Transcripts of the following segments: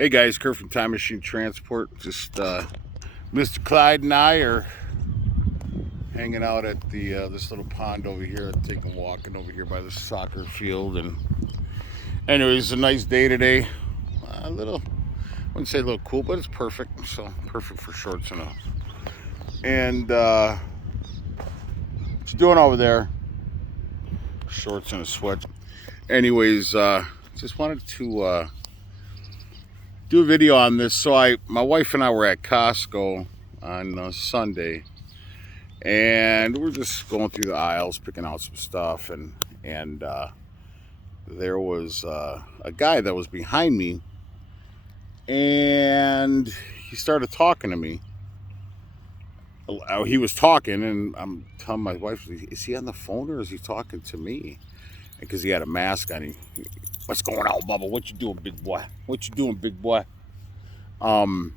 Hey guys, Kurt from Time Machine Transport. Just Mr. Clyde and I are hanging out at the this little pond over here, taking walking over here by the soccer field. And anyways, a nice day today. A little, I wouldn't say a little cool, but it's perfect. So perfect for shorts and what you doing over there? Shorts and a sweat. Anyways, just wanted to do a video on this. So my wife and I were at Costco on Sunday, and we're just going through the aisles, picking out some stuff, and there was a guy that was behind me, and he started talking to me. He was talking, and I'm telling my wife, "Is he on the phone or is he talking to me?" Because he had a mask on. What's going on, Bubba? What you doing, big boy? What you doing, big boy? Um.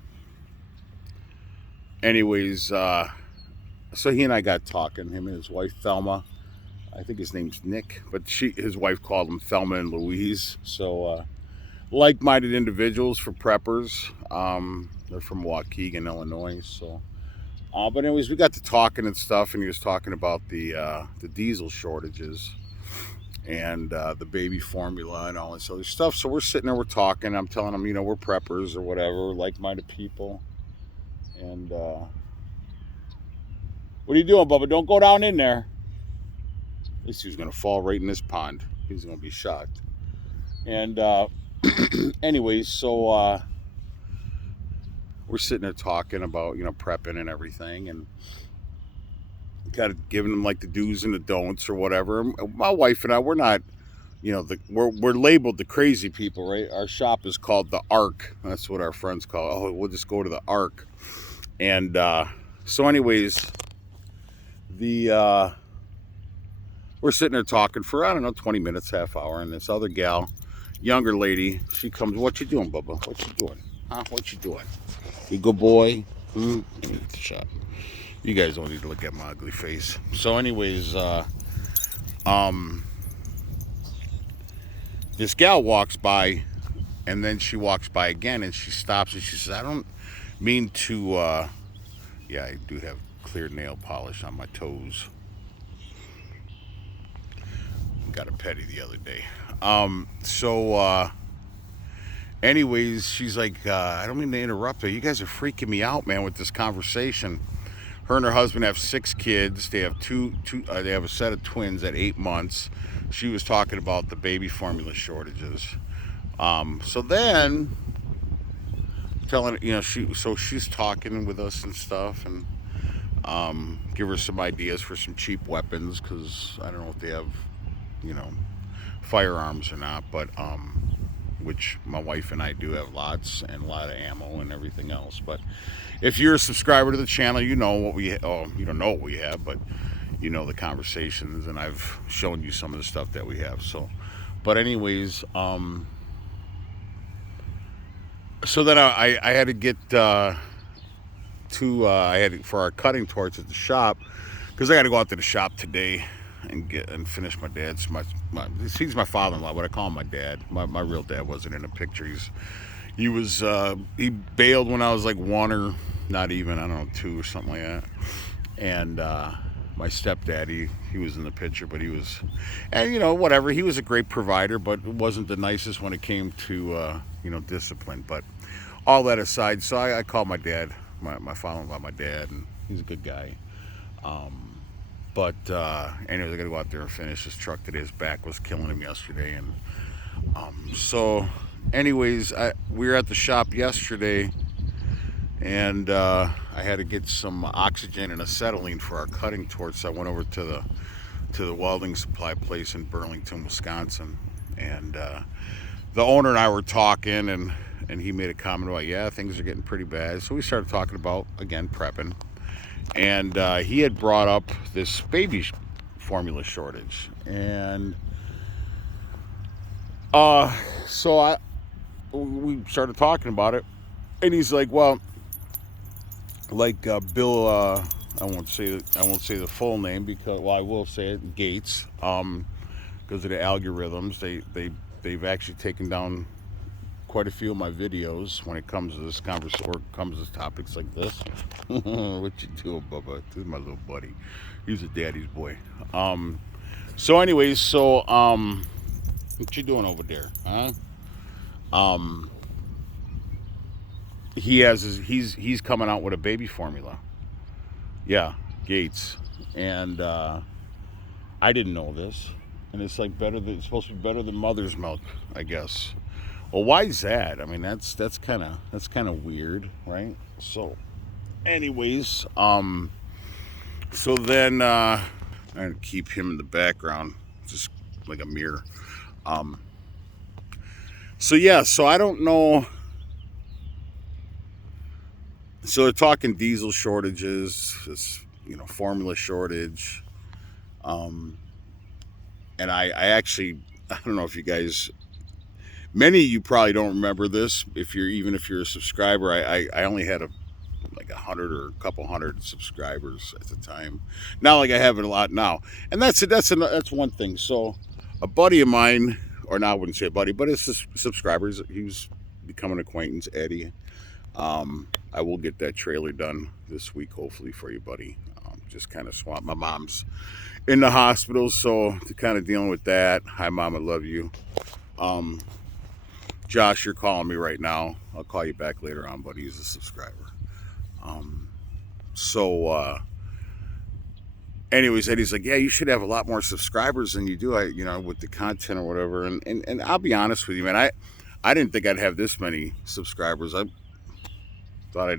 Anyways, so he and I got talking. Him and his wife Thelma. I think his name's Nick, but his wife called him Thelma and Louise. So like-minded individuals for preppers. They're from Waukegan, Illinois. So, but anyways, we got to talking and stuff, and he was talking about the diesel shortages and the baby formula and all this other stuff. So we're sitting there, we're talking. I'm telling him, we're preppers or whatever, like-minded people. And what are you doing, Bubba? Don't go down in there. At least he was going to fall right in this pond. He was going to be shocked. And anyways, so we're sitting there talking about, prepping and everything, and kind of giving them like the do's and the don'ts or whatever. My wife and I, we're not, we're labeled the crazy people, right? Our shop is called the Ark. That's what our friends call it. Oh, we'll just go to the Ark. And so anyways, we're sitting there talking for, I don't know, 20 minutes, half hour, and this other gal, younger lady, she comes, "What you doing, Bubba? What you doing? Huh? What you doing? You good boy?" Shut. You guys don't need to look at my ugly face. So anyways, this gal walks by, and then she walks by again, and she stops, and she says, "I don't mean to, yeah, I do have clear nail polish on my toes. Got a petty the other day." Anyways, she's like, "I don't mean to interrupt, but you guys are freaking me out, man, with this conversation." Her and her husband have 6 kids. They have they have a set of twins at 8 months. She was talking about the baby formula shortages. So then, telling, she's talking with us and stuff, and give her some ideas for some cheap weapons, because I don't know if they have, firearms or not, but which my wife and I do have lots, and a lot of ammo and everything else. But if you're a subscriber to the channel, you know what we you don't know what we have, but you know the conversations, and I've shown you some of the stuff that we have. So, but anyways, so then I had to get for our cutting torch at the shop, because I got to go out to the shop today and finish my dad's he's my father-in-law, but I call him my dad. My real dad wasn't in the picture. He bailed when I was like 1 or not even, I don't know, 2 or something like that. And my stepdad, he was in the picture, but he was, and whatever, he was a great provider, but wasn't the nicest when it came to discipline. But all that aside, so I call my dad, my father-in-law, my dad, and he's a good guy. But anyways, I gotta go out there and finish this truck today. His back was killing him yesterday, and so anyways, we were at the shop yesterday, and I had to get some oxygen and acetylene for our cutting torch. So I went over to the welding supply place in Burlington, Wisconsin, and the owner and I were talking, and he made a comment about, yeah, things are getting pretty bad. So we started talking about, again, prepping. And he had brought up this baby formula shortage, and so we started talking about it, and he's like, "Well, like Bill, I won't say the full name, because, well, I will say it, Gates, because of the algorithms, they've actually taken down quite a few of my videos when it comes to this conversation or comes to topics like this. What you doing, Bubba? This is my little buddy. He's a daddy's boy. So anyways, what you doing over there, huh? He's coming out with a baby formula. Yeah, Gates. And I didn't know this. And it's like it's supposed to be better than mother's milk, I guess. Well, why is that? I mean, that's kind of weird, right? So, anyways, so then I'm gonna keep him in the background, just like a mirror. So yeah, so I don't know. So they're talking diesel shortages, this formula shortage, and I actually, I don't know if you guys, many of you probably don't remember this. Even if you're a subscriber, I only had like 100 or a couple hundred subscribers at the time. Not like I have it a lot now, and that's one thing. So a buddy of mine, or now I wouldn't say a buddy, but it's subscribers. He was becoming an acquaintance, Eddie. I will get that trailer done this week, hopefully, for you, buddy. Just kind of swamped. My mom's in the hospital, so to kind of dealing with that. Hi, Mom, I love you. Josh, you're calling me right now. I'll call you back later on, buddy. He's a subscriber. Anyways, Eddie's like, yeah, you should have a lot more subscribers than you do, with the content or whatever. And I'll be honest with you, man. I didn't think I'd have this many subscribers. I thought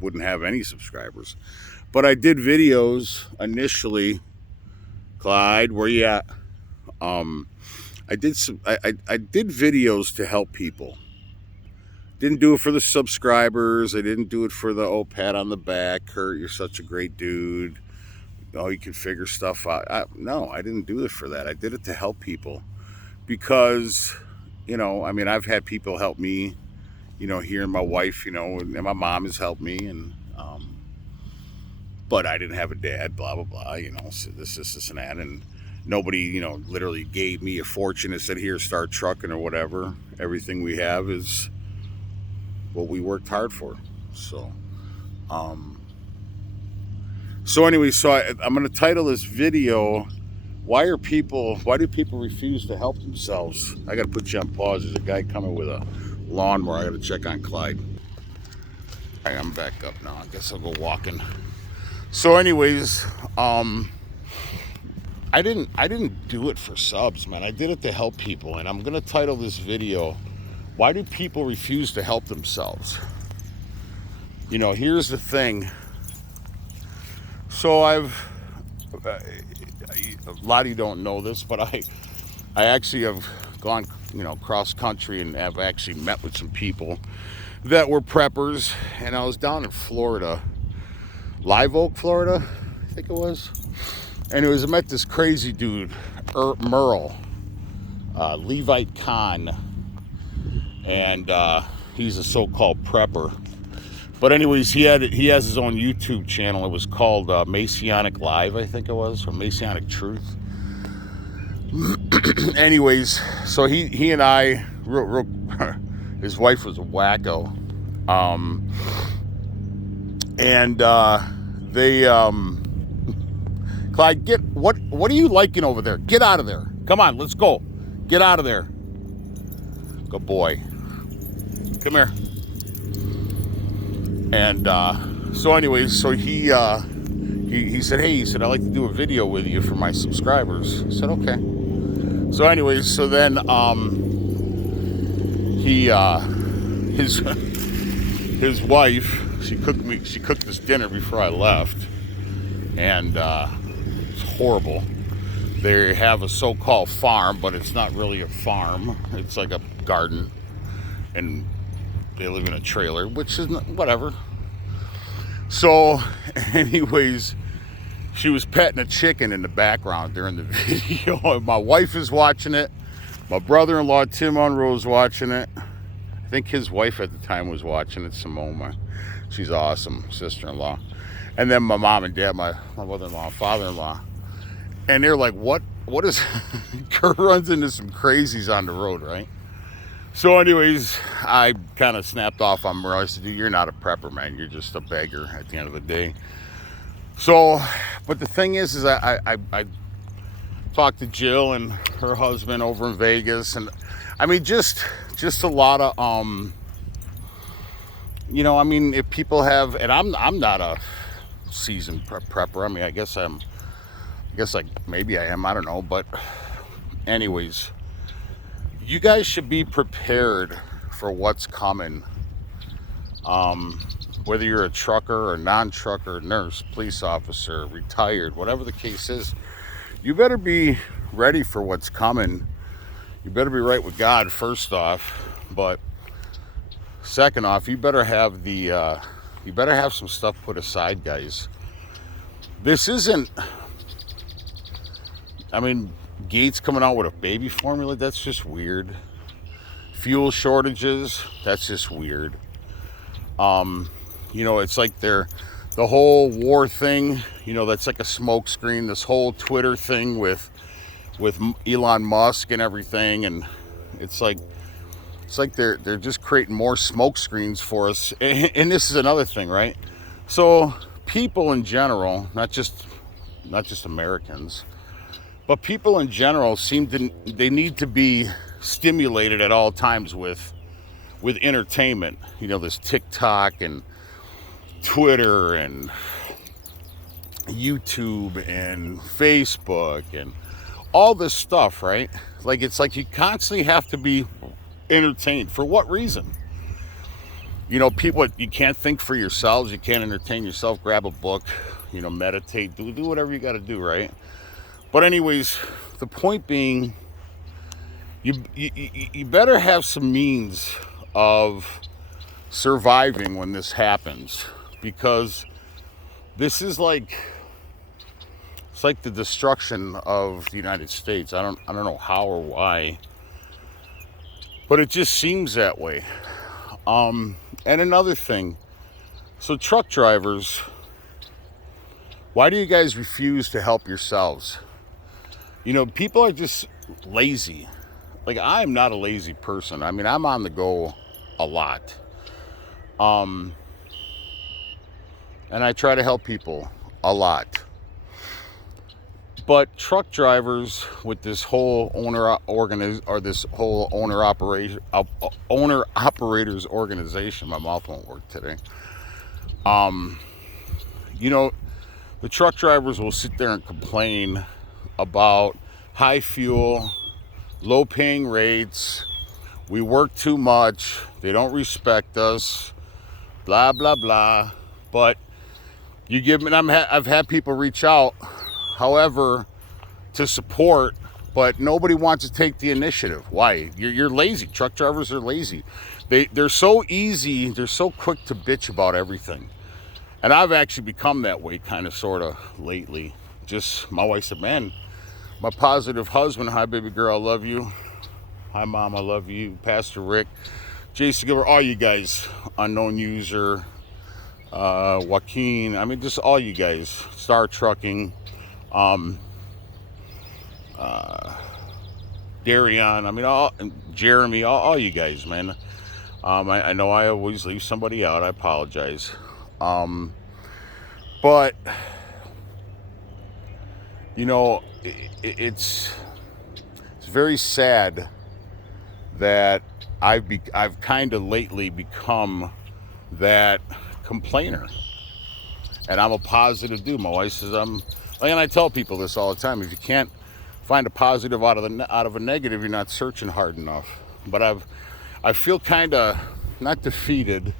wouldn't have any subscribers, but I did videos initially. Clyde, where you at? I did videos to help people. Didn't do it for the subscribers. I didn't do it for the pat on the back, Kurt, you're such a great dude. Oh, you can figure stuff out. No, I didn't do it for that. I did it to help people because, I've had people help me, here, and my wife, and my mom has helped me, and but I didn't have a dad, blah blah blah, so this and that, and nobody, literally gave me a fortune and said, here, start trucking or whatever. Everything we have is what we worked hard for. So anyway, I'm going to title this video, why do people refuse to help themselves? I got to put you on pause. There's a guy coming with a lawnmower. I got to check on Clyde. All right, I'm back up now. I guess I'll go walking. So anyways, I didn't do it for subs, man. I did it to help people, and I'm going to title this video, why do people refuse to help themselves? Here's the thing. So a lot of you don't know this, but I actually have gone, cross country and have actually met with some people that were preppers, and I was down in Florida, Live Oak, Florida, I think it was. And I met this crazy dude, Merle, Levite Khan, and he's a so-called prepper. But anyways, he has his own YouTube channel. It was called Messianic Live, I think it was, or Messianic Truth. Anyways, so he and I, his wife was a wacko, and they, Clyde, what are you liking over there? Get out of there. Come on, let's go. Get out of there. Good boy. Come here. And so anyways, so he said, hey, I'd like to do a video with you for my subscribers. I said, okay. So anyways, so then his wife, she cooked this dinner before I left, and it's horrible. They have a so-called farm, but it's not really a farm. It's like a garden, and they live in a trailer, which is whatever. So anyways, she was petting a chicken in the background during the video. My wife is watching it. My brother-in-law, Tim Unruh, is watching it. I think his wife at the time was watching it, Simone. She's awesome, sister-in-law. And then my mom and dad, my mother-in-law, father-in-law. And they're like, what is... Kurt runs into some crazies on the road, right? So anyways, I kind of snapped off on her. I said, dude, you're not a prepper, man. You're just a beggar at the end of the day. So, but the thing is I talked to Jill and her husband over in Vegas, and I mean, just a lot of, you know, I mean, if people have, and I'm not a seasoned prepper. I mean, I guess like maybe I am. I don't know, but anyways, you guys should be prepared for what's coming. Whether you're a trucker or non-trucker, nurse, police officer, retired, whatever the case is, you better be ready for what's coming. You better be right with God, first off, but second off, you better have some stuff put aside, guys. This isn't, I mean, Gates coming out with a baby formula, that's just weird. Fuel shortages, that's just weird. You know, it's like the whole war thing, you know, that's like a smoke screen. This whole Twitter thing with Elon Musk and everything, and it's like they're just creating more smoke screens for us. And this is another thing, right? So people in general, not just Americans, but people in general they need to be stimulated at all times with entertainment. You know, this TikTok and Twitter and YouTube and Facebook and all this stuff, right? Like, it's like you constantly have to be entertained. For what reason? You know, people, you can't think for yourselves, you can't entertain yourself. Grab a book, you know, meditate, do whatever you got to do, right? But anyways, the point being, you better have some means of surviving when this happens, because this is like, it's like the destruction of the United States. I don't know how or why, but it just seems that way. And another thing, so truck drivers, why do you guys refuse to help yourselves? You know, people are just lazy. Like, I'm not a lazy person. I mean, I'm on the go a lot. And I try to help people a lot. But truck drivers with this whole owner operators organization, my mouth won't work today. You know, the truck drivers will sit there and complain about high fuel, low paying rates, we work too much, they don't respect us, blah blah blah. But you give me, I've had people reach out, however, to support, but nobody wants to take the initiative. Why? You're lazy. Truck drivers are lazy. They're so easy, they're so quick to bitch about everything. And I've actually become that way, kind of, sort of, lately. Just, my wife said, man, my positive husband, hi baby girl, I love you. Hi mom, I love you. Pastor Rick, Jason Gilbert, all you guys, Unknown User, Joaquin, I mean, just all you guys, Star Trucking, Darion, I mean, Jeremy, all you guys, man. I know I always leave somebody out, I apologize. But, you know, it's very sad that I've kind of lately become that complainer, and I'm a positive dude. My wife says and I tell people this all the time: if you can't find a positive out of a negative, you're not searching hard enough. But I feel kind of not defeated,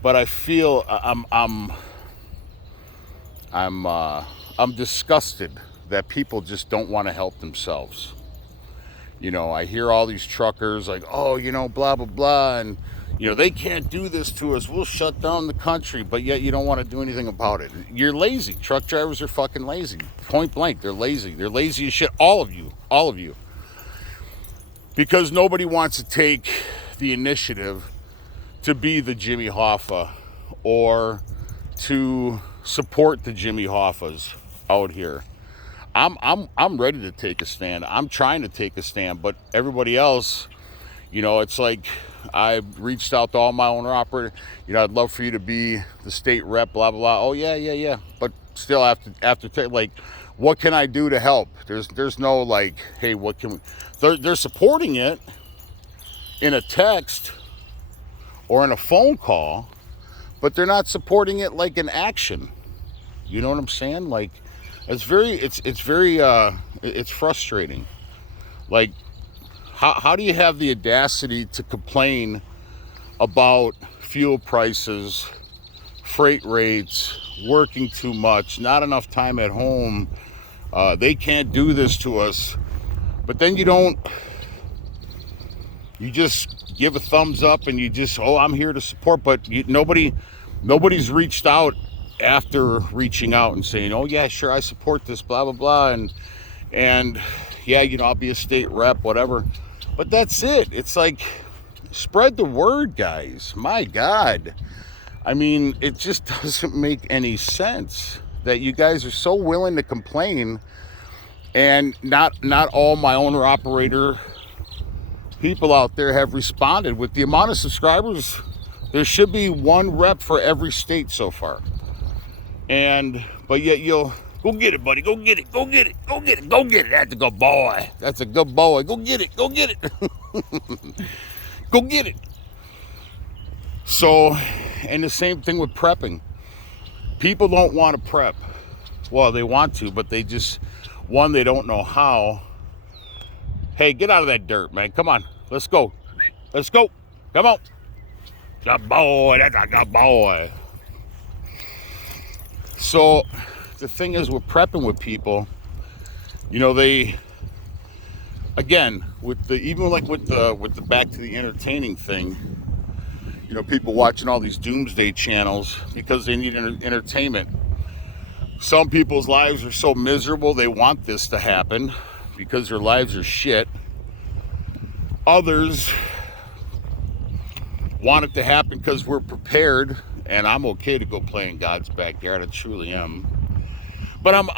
but I feel I'm disgusted that people just don't want to help themselves. You know, I hear all these truckers like, oh, you know, blah, blah, blah. And, you know, they can't do this to us. We'll shut down the country. But yet you don't want to do anything about it. You're lazy. Truck drivers are fucking lazy. Point blank. They're lazy. They're lazy as shit. All of you. Because nobody wants to take the initiative to be the Jimmy Hoffa or to support the Jimmy Hoffas out here. I'm ready to take a stand. I'm trying to take a stand, but everybody else, You know, it's like I've reached out to all my owner operator. You know, I'd love for you to be the state rep, blah, blah, blah. Oh, yeah. But still like, what can I do to help? There's no like, hey, what can we? They're supporting it in a text or in a phone call, but they're not supporting it like in action. You know what I'm saying? Like, it's frustrating. Like, how do you have the audacity to complain about fuel prices, freight rates, working too much, not enough time at home? They can't do this to us. But then you just give a thumbs up and you just, oh, I'm here to support. But nobody's reached out after reaching out and saying, oh yeah, sure, I support this, blah, blah, blah. And yeah, you know, I'll be a state rep, whatever. But that's it. It's like, spread the word, guys. My God. I mean, it just doesn't make any sense that you guys are so willing to complain, and not all my owner operator people out there have responded. With the amount of subscribers, there should be one rep for every state so far. But yet you'll go get it, buddy. Go get it. Go get it. Go get it. Go get it. That's a good boy. That's a good boy. Go get it. Go get it. Go get it. So, and the same thing with prepping. People don't want to prep. Well, they want to, but they don't know how. Hey, get out of that dirt, man. Come on. Let's go. Let's go. Come on. Good boy. That's a good boy. So the thing is with prepping with people, you know, they, again, with the back to the entertaining thing, you know, people watching all these doomsday channels because they need entertainment. Some people's lives are so miserable they want this to happen because their lives are shit. Others want it to happen because we're prepared, and I'm okay to go play in God's backyard. I truly am. But I'm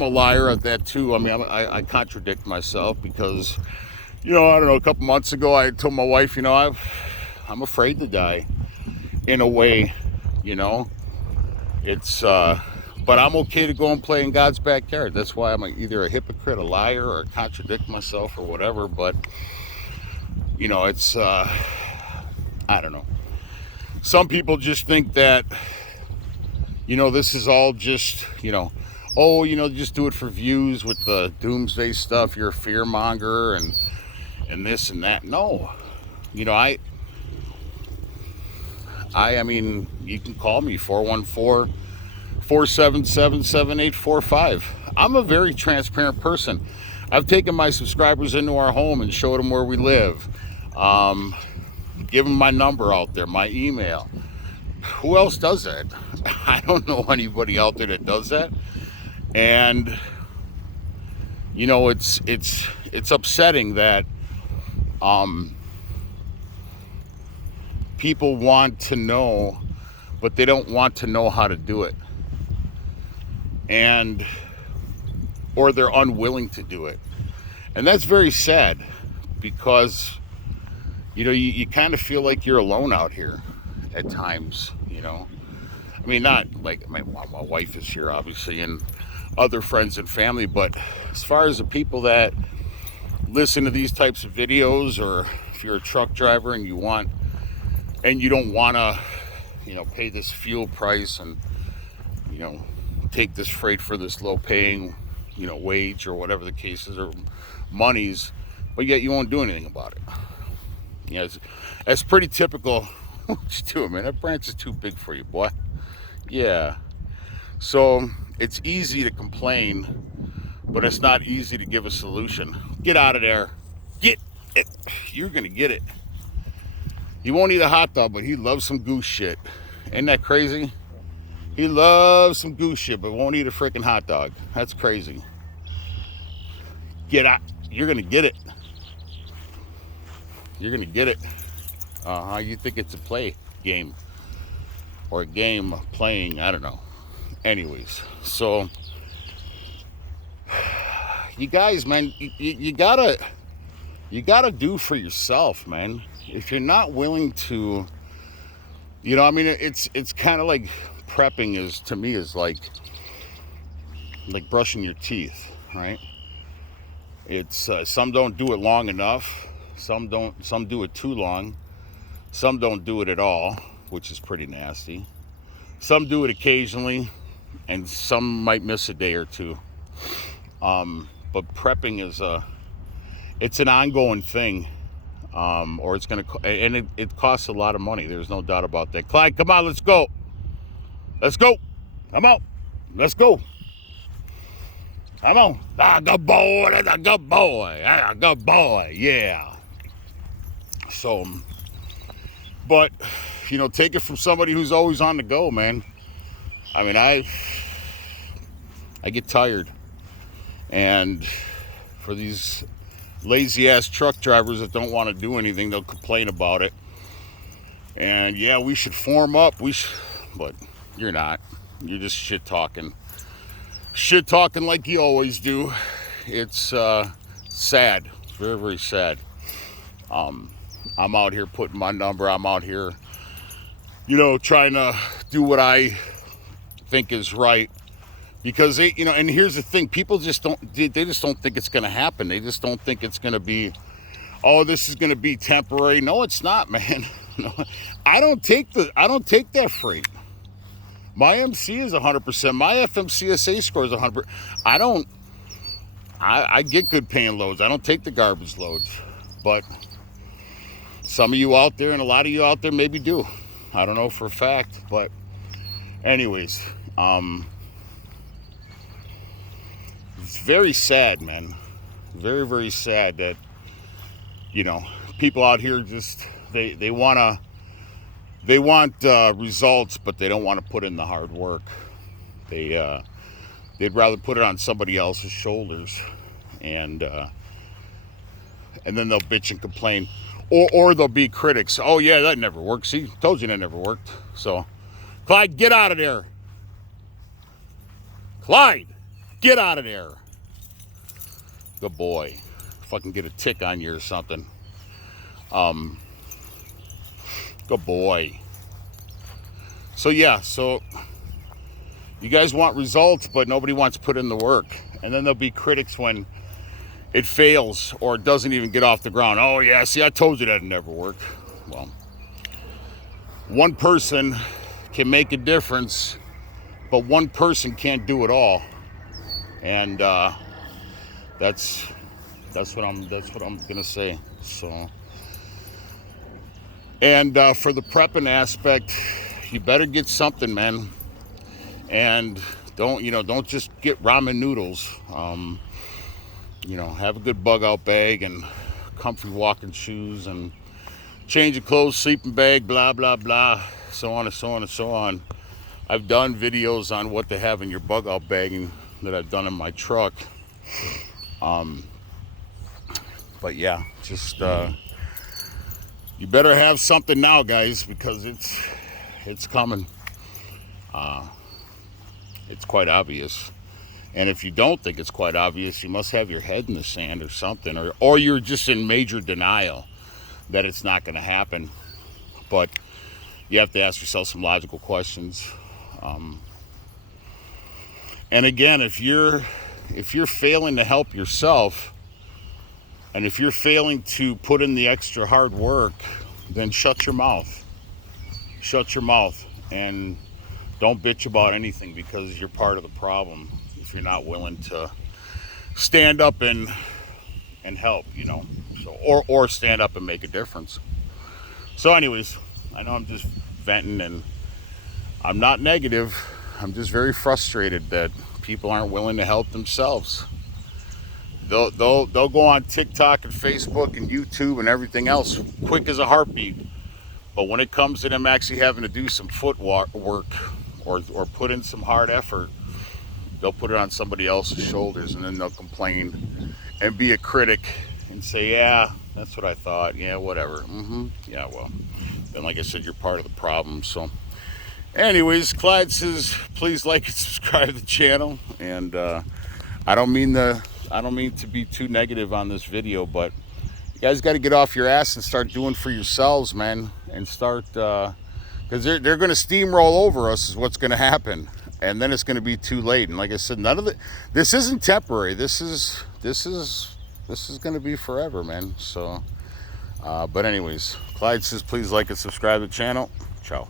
a liar at that too. I mean, I contradict myself because, you know, I don't know, a couple months ago I told my wife, you know, I'm afraid to die in a way, you know. It's but I'm okay to go and play in God's backyard. That's why I'm either a hypocrite, a liar, or contradict myself or whatever. But you know, it's I don't know. Some people just think that, you know, this is all just, you know, oh, you know, just do it for views with the doomsday stuff. You're a fear monger and this and that. No, you know, I mean, you can call me 414-477-7845. I'm a very transparent person. I've taken my subscribers into our home and showed them where we live. Give them my number out there, my email. Who else does that? I don't know anybody out there that does that. And you know, it's upsetting that people want to know, but they don't want to know how to do it, or they're unwilling to do it. And that's very sad because, you know, you kind of feel like you're alone out here at times, you know. I mean, not like my wife is here, obviously, and other friends and family, but as far as the people that listen to these types of videos, or if you're a truck driver and you don't want to, you know, pay this fuel price and, you know, take this freight for this low paying, you know, wage or whatever the case is, or monies, but yet you won't do anything about it. You know, it's pretty typical. What you doing, man? That branch is too big for you, boy. Yeah. So it's easy to complain, but it's not easy to give a solution. Get out of there. Get it. You're going to get it. He won't eat a hot dog, but he loves some goose shit. Ain't that crazy? He loves some goose shit, but won't eat a freaking hot dog. That's crazy. Get out. You're going to get it. You're going to get it. You think it's a play game or a game playing, I don't know. Anyways, so you guys, man, you gotta you got to do for yourself, man. If you're not willing to, I mean, it's kind of like prepping is, to me, is like brushing your teeth, right? It's some don't do it long enough, some do it too long, some don't do it at all, which is pretty nasty. Some do it occasionally, and some might miss a day or two. But prepping is it's an ongoing thing, or it's gonna, and it costs a lot of money. There's no doubt about that. Clyde, come on, let's go. Let's go. Come on, let's go. Come on. Ah, good boy. That's a good boy. Ah, good boy. Yeah. So, but take it from somebody who's always on the go, man. I mean, I get tired, and for these lazy ass truck drivers that don't want to do anything, they'll complain about it. And yeah, we should form up. But you're not. You're just shit talking like you always do. It's sad. It's very, very sad. I'm out here putting my number. I'm out here, trying to do what I think is right. Because and here's the thing, people just don't think it's going to happen. They just don't think it's going to be, oh, this is going to be temporary. No, it's not, man. No, I don't take that freight. My MC is 100%. My FMCSA score is 100%. I get good paying loads. I don't take the garbage loads. But some of you out there and a lot of you out there maybe do. I don't know for a fact. But anyways, it's very sad, man. Very, very sad that, people out here just, they want results, but they don't want to put in the hard work. They'd rather put it on somebody else's shoulders, and then they'll bitch and complain, or they'll be critics. Oh yeah, that never worked. See, told you that never worked. So, Clyde, get out of there. Clyde, get out of there. Good boy. If I can get a tick on you or something. Good boy. So yeah, so you guys want results, but nobody wants to put in the work. And then there'll be critics when it fails or it doesn't even get off the ground. Oh yeah, see, I told you that'd never work. Well, one person can make a difference, but one person can't do it all. And that's what I'm gonna say. So, and for the prepping aspect, you better get something, man. And don't just get ramen noodles. Have a good bug out bag and comfy walking shoes and change of clothes, sleeping bag, blah blah blah, so on and so on and so on. I've done videos on what to have in your bug out bagging that I've done in my truck. But yeah, just you better have something now, guys, because it's coming. It's quite obvious. And if you don't think it's quite obvious, you must have your head in the sand or something, or you're just in major denial that it's not going to happen. But you have to ask yourself some logical questions. And again, if you're failing to help yourself, and if you're failing to put in the extra hard work, then shut your mouth. Shut your mouth and don't bitch about anything, because you're part of the problem if you're not willing to stand up and help, so or stand up and make a difference. So anyways, I know I'm just venting, and I'm not negative. I'm just very frustrated that people aren't willing to help themselves. They'll go on TikTok and Facebook and YouTube and everything else quick as a heartbeat. But when it comes to them actually having to do some footwork or put in some hard effort, they'll put it on somebody else's shoulders, and then they'll complain and be a critic and say, yeah, that's what I thought. Yeah, whatever. Yeah, well, then like I said, you're part of the problem. So anyways, Clyde says, please like and subscribe to the channel. And I don't mean to be too negative on this video, but guys got to get off your ass and start doing for yourselves, man, and start, because they're going to steamroll over us is what's going to happen, and then it's going to be too late. And like I said, this isn't temporary. This is going to be forever, man. So, but anyways, Clyde says please like and subscribe to the channel. Ciao.